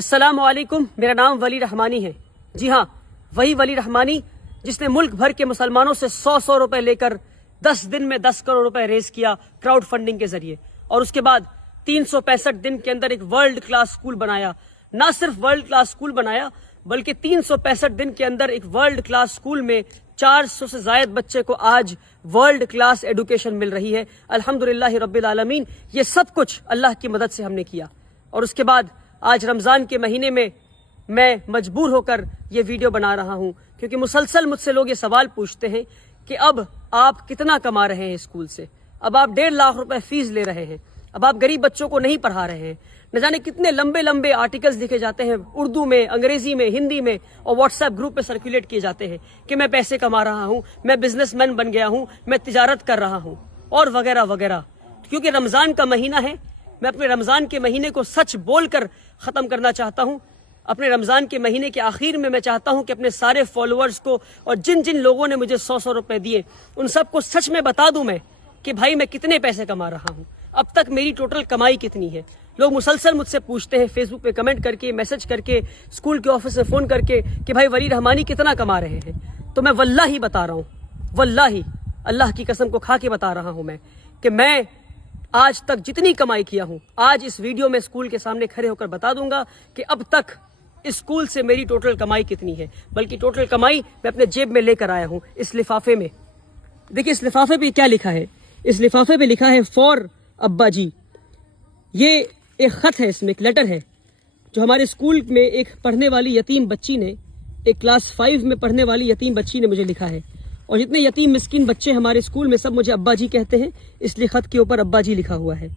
السلام علیکم، میرا نام ولی رحمانی ہے۔ جی ہاں، وہی ولی رحمانی جس نے ملک بھر کے مسلمانوں سے 100 روپے لے کر 10 دن میں 10 کروڑ روپے ریز کیا کراؤڈ فنڈنگ کے ذریعے، اور اس کے بعد 365 دن کے اندر ایک ورلڈ کلاس اسکول بنایا۔ نہ صرف ورلڈ کلاس اسکول بنایا بلکہ 365 دن کے اندر ایک ورلڈ کلاس اسکول میں 400 سے زائد بچے کو آج ورلڈ کلاس ایڈوکیشن مل رہی ہے۔ الحمدللہ رب العالمین، یہ سب کچھ اللہ کی مدد سے ہم نے کیا۔ اور اس کے بعد آج رمضان کے مہینے میں مجبور ہو کر یہ ویڈیو بنا رہا ہوں، کیونکہ مسلسل مجھ سے لوگ یہ سوال پوچھتے ہیں کہ اب آپ کتنا کما رہے ہیں اسکول سے، اب آپ 1.5 لاکھ روپے فیس لے رہے ہیں، اب آپ غریب بچوں کو نہیں پڑھا رہے ہیں۔ نہ جانے کتنے لمبے لمبے آرٹیکلز لکھے جاتے ہیں اردو میں، انگریزی میں، ہندی میں، اور واٹس ایپ گروپ پہ سرکولیٹ کیے جاتے ہیں کہ میں پیسے کما رہا ہوں، میں بزنس مین بن گیا ہوں، میں تجارت کر رہا ہوں، اور وغیرہ وغیرہ۔ کیونکہ رمضان کا مہینہ ہے، میں اپنے رمضان کے مہینے کو سچ بول کر ختم کرنا چاہتا ہوں۔ اپنے رمضان کے مہینے کے آخر میں چاہتا ہوں کہ اپنے سارے فالوورز کو اور جن جن لوگوں نے مجھے 100 روپے دیے ان سب کو سچ میں بتا دوں میں کہ بھائی میں کتنے پیسے کما رہا ہوں، اب تک میری ٹوٹل کمائی کتنی ہے۔ لوگ مسلسل مجھ سے پوچھتے ہیں فیس بک پہ کمنٹ کر کے، میسج کر کے، اسکول کے آفس سے فون کر کے کہ بھائی ولی رحمانی کتنا کما رہے ہیں۔ تو میں واللہ بتا رہا ہوں، واللہ اللہ کی قسم کو کھا کے بتا رہا ہوں میں کہ میں آج تک جتنی کمائی کیا ہوں، آج اس ویڈیو میں اسکول کے سامنے کھڑے ہو کر بتا دوں گا کہ اب تک اسکول سے میری ٹوٹل کمائی کتنی ہے، بلکہ ٹوٹل کمائی میں اپنے جیب میں لے کر آیا ہوں اس لفافے میں۔ دیکھیں اس لفافے پہ کیا لکھا ہے، اس لفافے پہ لکھا ہے فار ابا جی۔ یہ ایک خط ہے، اس میں ایک لیٹر ہے جو ہمارے اسکول میں ایک پڑھنے والی یتیم بچی نے، ایک کلاس 5 میں پڑھنے والی یتیم بچی نے مجھے لکھا ہے۔ اور جتنے یتیم مسکین بچے ہمارے اسکول میں سب مجھے ابا جی کہتے ہیں، اس لیے خط کے اوپر ابا جی لکھا ہوا ہے۔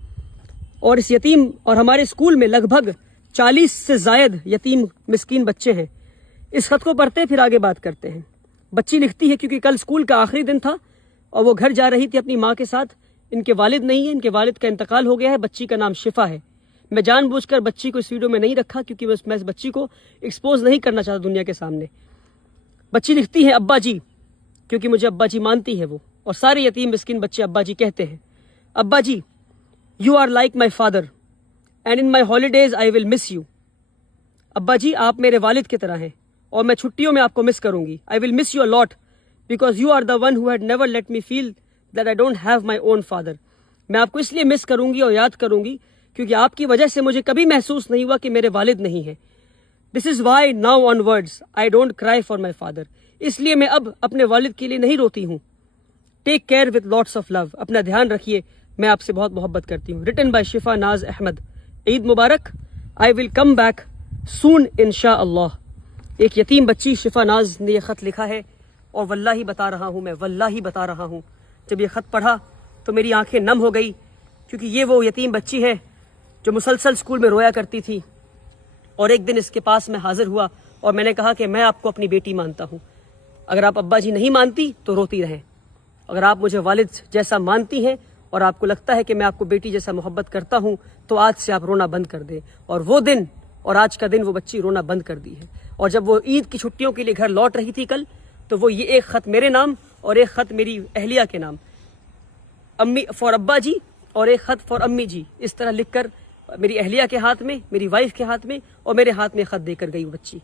اور اس یتیم اور ہمارے اسکول میں لگ بھگ 40 سے زائد یتیم مسکین بچے ہیں۔ اس خط کو پڑھتے پھر آگے بات کرتے ہیں۔ بچی لکھتی ہے کیونکہ کل اسکول کا آخری دن تھا اور وہ گھر جا رہی تھی اپنی ماں کے ساتھ۔ ان کے والد نہیں ہیں، ان کے والد کا انتقال ہو گیا ہے۔ بچی کا نام شفا ہے۔ میں جان بوجھ کر بچی کو اس ویڈیو میں نہیں رکھا کیونکہ میں اس بچی کو ایکسپوز نہیں کرنا چاہتا دنیا کے سامنے۔ بچی لکھتی ہے ابا جی، کیونکہ مجھے ابا جی مانتی ہے وہ، اور سارے یتیم مسکین بچے ابا جی کہتے ہیں۔ ابا جی، you are like my father and in my holidays I will miss you. ابا جی آپ میرے والد کی طرح ہیں اور میں چھٹیوں میں آپ کو مس کروں گی۔ I will miss you a lot because you are the one who had never let me feel that I don't have my own father. میں آپ کو اس لیے مس کروں گی اور یاد کروں گی کیونکہ آپ کی وجہ سے مجھے کبھی محسوس نہیں ہوا کہ میرے والد نہیں ہیں۔ This is why now onwards I don't cry for my father. اس لیے میں اب اپنے والد کے لیے نہیں روتی ہوں۔ Take care with lots of love, اپنا دھیان رکھیے، میں آپ سے بہت محبت کرتی ہوں۔ ریٹن بائی شفا ناز احمد۔ عید مبارک۔ آئی ول کم بیک سون انشاء اللہ۔ ایک یتیم بچی شفا ناز نے یہ خط لکھا ہے، اور واللہ بتا رہا ہوں میں، واللہ بتا رہا ہوں، جب یہ خط پڑھا تو میری آنکھیں نم ہو گئی، کیونکہ یہ وہ یتیم بچی ہے جو مسلسل اسکول میں رویا کرتی تھی۔ اور ایک دن اس کے پاس میں حاضر ہوا اور میں نے کہا کہ میں آپ کو اپنی بیٹی مانتا ہوں، اگر آپ ابا جی نہیں مانتی تو روتی رہیں، اگر آپ مجھے والد جیسا مانتی ہیں اور آپ کو لگتا ہے کہ میں آپ کو بیٹی جیسا محبت کرتا ہوں تو آج سے آپ رونا بند کر دیں۔ اور وہ دن اور آج کا دن وہ بچی رونا بند کر دی ہے۔ اور جب وہ عید کی چھٹیوں کے لیے گھر لوٹ رہی تھی کل، تو وہ یہ ایک خط میرے نام اور ایک خط میری اہلیہ کے نام، امی فار ابا جی اور ایک خط فار امی جی، اس طرح لکھ کر میری اہلیہ کے ہاتھ میں، میری وائف کے ہاتھ میں اور میرے ہاتھ میں خط دے کر گئی وہ بچی۔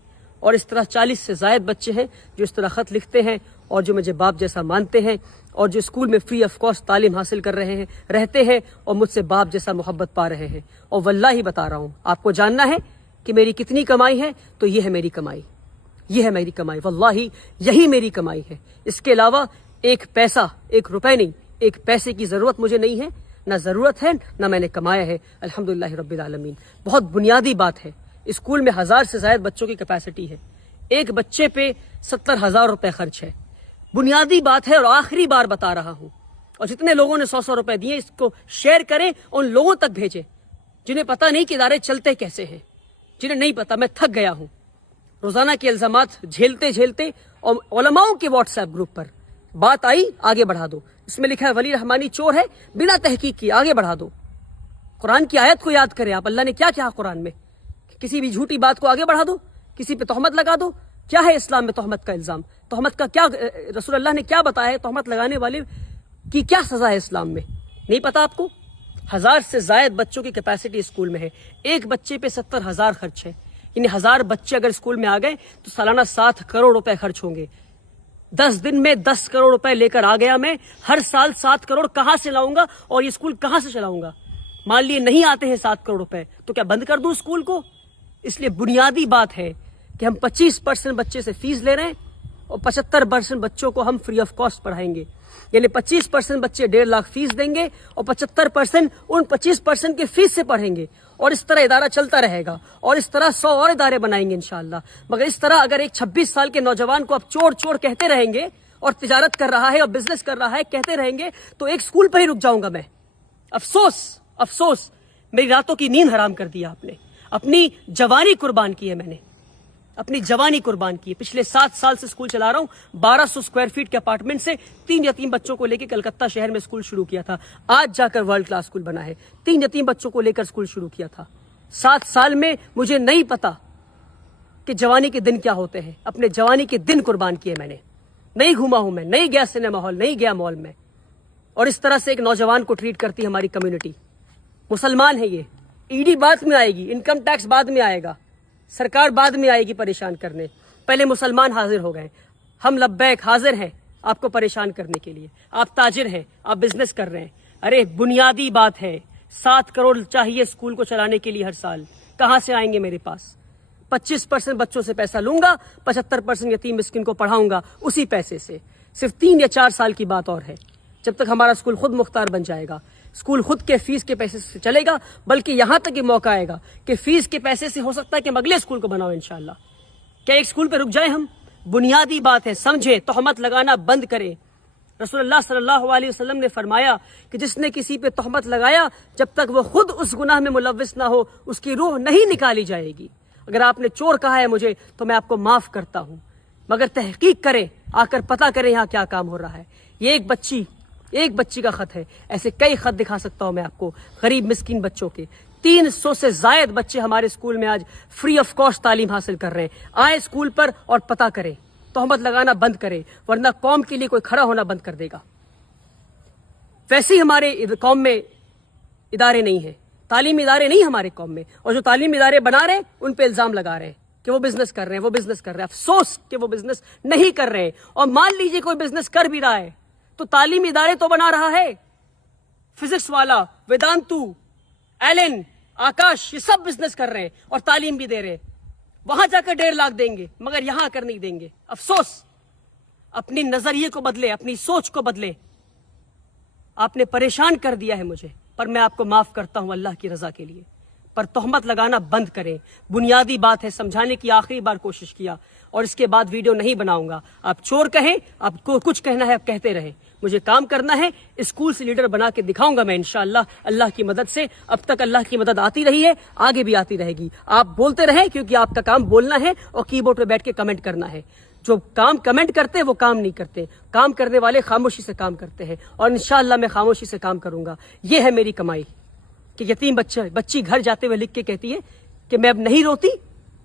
اور اس طرح 40 سے زائد بچے ہیں جو اس طرح خط لکھتے ہیں اور جو مجھے باپ جیسا مانتے ہیں اور جو اسکول میں فری آف کاسٹ تعلیم حاصل کر رہے ہیں، رہتے ہیں اور مجھ سے باپ جیسا محبت پا رہے ہیں۔ اور واللہ بتا رہا ہوں، آپ کو جاننا ہے کہ میری کتنی کمائی ہے تو یہ ہے میری کمائی، یہ ہے میری کمائی، واللہ یہی میری کمائی ہے۔ اس کے علاوہ ایک پیسہ، ایک روپے نہیں، ایک پیسے کی ضرورت مجھے نہیں ہے، نہ ضرورت ہے نہ میں نے کمایا ہے، الحمدللہ رب العالمین۔ بہت بنیادی بات ہے، اسکول میں 1000 سے زائد بچوں کی کیپیسٹی ہے، ایک بچے پہ 70,000 روپے خرچ ہے، بنیادی بات ہے۔ اور آخری بار بتا رہا ہوں، اور جتنے لوگوں نے 100 روپے دیے اس کو شیئر کریں، ان لوگوں تک بھیجیں جنہیں پتہ نہیں کہ ادارے چلتے کیسے ہیں، جنہیں نہیں پتہ۔ میں تھک گیا ہوں روزانہ کے الزامات جھیلتے جھیلتے، اور علماؤں کے واٹس ایپ گروپ پر بات آئی آگے بڑھا دو، اس میں لکھا ہے ولی رحمانی چور ہے، بنا تحقیق کی آگے بڑھا دو۔ قرآن کی آیت کو یاد کریں آپ، اللہ نے کیا کہا قرآن میں، کسی بھی جھوٹی بات کو آگے بڑھا دو، کسی پہ تہمت لگا دو۔ کیا ہے اسلام میں تہمت کا الزام؟ تہمت کا کیا رسول اللہ نے کیا بتایا ہے؟ تہمت لگانے والے کی کیا سزا ہے اسلام میں؟ نہیں پتا آپ کو؟ 1000 سے زائد بچوں کی کیپیسٹی اسکول میں ہے، ایک بچے پہ 70,000 خرچ ہے، یعنی 1000 بچے اگر اسکول میں آ گئے تو سالانہ 7 کروڑ روپے خرچ ہوں گے. 10 دن میں 10 کروڑ روپے لے کر آ گیا میں. ہر سال 7 کروڑ کہاں سے لاؤں گا اور یہ اسکول کہاں سے چلاؤں گا؟ مان لیے نہیں آتے ہیں 7 کروڑ روپے تو کیا بند کر دوں اسکول کو؟ اس لیے بنیادی بات ہے کہ ہم 25% بچے سے فیس لے رہے ہیں اور 75% بچوں کو ہم فری آف کاسٹ پڑھائیں گے. یعنی 25% بچے 1.5 لاکھ فیس دیں گے اور 75% ان 25% کے فیس سے پڑھیں گے. اور اس طرح ادارہ چلتا رہے گا اور اس طرح 100 اور ادارے بنائیں گے انشاءاللہ. مگر اس طرح اگر ایک 26 سال کے نوجوان کو آپ چور چور کہتے رہیں گے اور تجارت کر رہا ہے اور بزنس کر رہا ہے کہتے رہیں گے تو ایک اسکول پہ ہی رک جاؤں گا میں. افسوس میری راتوں کی نیند حرام کر دیا آپ نے. اپنی جوانی قربان کی ہے میں نے, اپنی جوانی قربان کی ہے. پچھلے 7 سال سے اسکول چلا رہا ہوں. 1200 اسکوائر فیٹ کے اپارٹمنٹ سے 3 یتیم بچوں کو لے کے کلکتہ شہر میں اسکول شروع کیا تھا. آج جا کر ورلڈ کلاس اسکول بنا ہے. 3 یتیم بچوں کو لے کر اسکول شروع کیا تھا. 7 سال میں مجھے نہیں پتا کہ جوانی کے دن کیا ہوتے ہیں. اپنے جوانی کے دن قربان کیے میں نے. نہیں گھوما ہوں میں, نہیں گیا سنیما ہال, نہیں گیا مال میں. اور اس طرح سے ایک نوجوان کو ٹریٹ کرتی ہے ہماری کمیونٹی. مسلمان ہے یہ. ای ڈی بعد میں آئے گی, انکم ٹیکس بعد میں آئے گا, سرکار بعد میں آئے گی پریشان کرنے. پہلے مسلمان حاضر ہو گئے. ہم لبیک حاضر ہیں آپ کو پریشان کرنے کے لیے. آپ تاجر ہیں, آپ بزنس کر رہے ہیں. ارے بنیادی بات ہے 7 کروڑ چاہیے اسکول کو چلانے کے لیے ہر سال. کہاں سے آئیں گے میرے پاس؟ 25% بچوں سے پیسہ لوں گا, 75% یتیم مسکین کو پڑھاؤں گا اسی پیسے سے. صرف 3 یا 4 سال کی بات اور ہے جب تک ہمارا اسکول خود مختار بن جائے گا. اسکول خود کے فیس کے پیسے سے چلے گا. بلکہ یہاں تک یہ موقع آئے گا کہ فیس کے پیسے سے ہو سکتا ہے کہ ہم اگلے اسکول کو بناؤ انشاءاللہ. کیا ایک اسکول پہ رک جائیں ہم؟ بنیادی بات ہے سمجھیں, تہمت لگانا بند کریں. رسول اللہ صلی اللہ علیہ وسلم نے فرمایا کہ جس نے کسی پہ تہمت لگایا جب تک وہ خود اس گناہ میں ملوث نہ ہو اس کی روح نہیں نکالی جائے گی. اگر آپ نے چور کہا ہے مجھے تو میں آپ کو معاف کرتا ہوں, مگر تحقیق کریں, آ کر پتہ کریں یہاں کیا کام ہو رہا ہے. یہ ایک بچی کا خط ہے. ایسے کئی خط دکھا سکتا ہوں میں آپ کو غریب مسکین بچوں کے. 300 سے زائد بچے ہمارے اسکول میں آج فری آف کاسٹ تعلیم حاصل کر رہے ہیں. آئیں اسکول پر اور پتہ کریں, تہمت لگانا بند کریں, ورنہ قوم کے لیے کوئی کھڑا ہونا بند کر دے گا. ویسے ہی ہمارے قوم میں ادارے نہیں ہیں, تعلیمی ادارے نہیں ہمارے قوم میں, اور جو تعلیمی ادارے بنا رہے ہیں ان پہ الزام لگا رہے ہیں کہ وہ بزنس کر رہے ہیں. افسوس کہ وہ بزنس نہیں کر رہے ہیں. اور مان لیجئے کوئی بزنس کر بھی رہا ہے تو تعلیمی ادارے تو بنا رہا ہے. فزکس والا, ویدانتو, ایلن, آکاش, یہ سب بزنس کر رہے ہیں اور تعلیم بھی دے رہے ہیں. وہاں جا کر 1.5 لاکھ دیں گے مگر یہاں کر نہیں دیں گے. افسوس. اپنی نظریے کو بدلے, اپنی سوچ کو بدلے. آپ نے پریشان کر دیا ہے مجھے, پر میں آپ کو معاف کرتا ہوں اللہ کی رضا کے لیے. پر تہمت لگانا بند کریں. بنیادی بات ہے, سمجھانے کی آخری بار کوشش کیا اور اس کے بعد ویڈیو نہیں بناؤں گا. آپ چور کہیں, آپ کو کچھ کہنا ہے آپ کہتے رہیں, مجھے کام کرنا ہے. اسکول سے لیڈر بنا کے دکھاؤں گا میں انشاءاللہ اللہ کی مدد سے. اب تک اللہ کی مدد آتی رہی ہے, آگے بھی آتی رہے گی. آپ بولتے رہیں کیونکہ آپ کا کام بولنا ہے اور کی بورڈ پہ بیٹھ کے کمنٹ کرنا ہے. جو کام کمنٹ کرتے ہیں وہ کام نہیں کرتے. کام کرنے والے خاموشی سے کام کرتے ہیں اور انشاءاللہ میں خاموشی سے کام کروں گا. یہ ہے میری کمائی کہ یتیم بچی گھر جاتے ہوئے لکھ کے کہتی ہے کہ میں اب نہیں روتی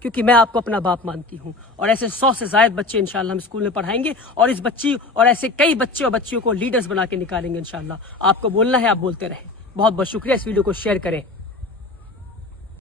کیونکہ میں آپ کو اپنا باپ مانتی ہوں. اور ایسے 100 سے زائد بچے انشاءاللہ ہم اسکول میں پڑھائیں گے اور اس بچی اور ایسے کئی بچے اور بچیوں کو لیڈرز بنا کے نکالیں گے انشاءاللہ. آپ کو بولنا ہے, آپ بولتے رہیں. بہت بہت شکریہ. اس ویڈیو کو شیئر کریں.